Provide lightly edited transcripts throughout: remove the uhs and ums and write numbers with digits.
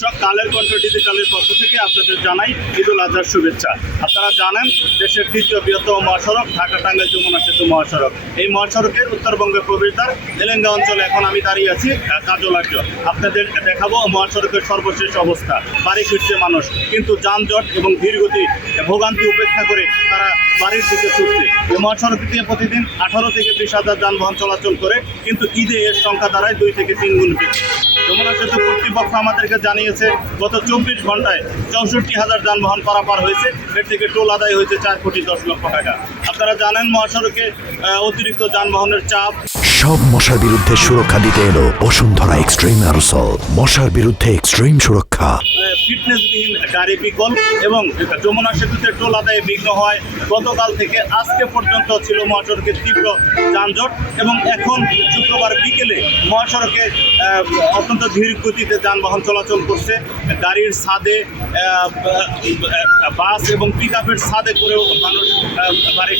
কালের কণ্ঠ ডিজিটালের পক্ষ থেকে আপনাদের জানাই ঈদুল আজহার শুভেচ্ছা। আপনারা জানেন দেশের তৃতীয় বৃহত্তম মহাসড়ক ঢাকা টাঙ্গাইল যমুনা সেতু মহাসড়ক। এই মহাসড়কের উত্তরবঙ্গের প্রবেশদ্বার এলেঙ্গা অঞ্চলে এখন আমি দাঁড়িয়ে আছি কাজলার্য। আপনাদের দেখাবো মহাসড়কের সর্বশেষ অবস্থা। বাড়ি ফিরছে মানুষ, কিন্তু যানজট এবং ধীরগতি ভোগান্তি উপেক্ষা করে তারা বাড়ির দিকে ছুটছে। এই মহাসড়ক দিয়ে প্রতিদিন 18 থেকে 20,000 যানবাহন চলাচল করে, কিন্তু ঈদে এর সংখ্যা দাঁড়ায় 2 থেকে 3 গুণ বেশি। যমুনা সেতু কর্তৃপক্ষ আমাদেরকে জানিয়েছে গত 24 ঘন্টায় 64,000 যানবাহন পারাপার হয়েছে। এর থেকে টোল আদায় হয়েছে 4 কোটি 10 লক্ষ টাকা। আপনারা জানেন মহাসড়কে অতিরিক্ত যানবাহনের চাপ। সব মশার বিরুদ্ধে সুরক্ষা দিতে এলো বসুন্ধরা এক্সট্রিম অ্যারোসল। মশার বিরুদ্ধে এক্সট্রিম সুরক্ষা। ফিটনেসবিহীন গাড়ি বিকল এবং যমুনা সেতুতে টোল আদায়ে বিঘ্ন হয় গতকাল থেকে আজকে পর্যন্ত ছিল মহাসড়কের তীব্র যানজট। এবং এখন শুক্রবার বিকেলে মহাসড়কে অত্যন্ত ধীর গতিতে যানবাহন চলাচল করছে। গাড়ির ছাদে, বাস এবং পিক আপের ছাদে করেও মানুষ বাড়ি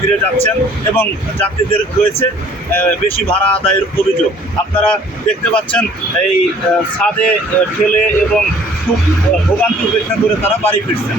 ফিরে যাচ্ছেন এবং যাত্রীদের রয়েছে বেশি ভাড়া আদায়ের অভিযোগ। আপনারা দেখতে পাচ্ছেন এই ছাদে ঠেলে এবং খুব ভোগান্তি উপেক্ষা করে তারা বাড়ি ফিরছেন।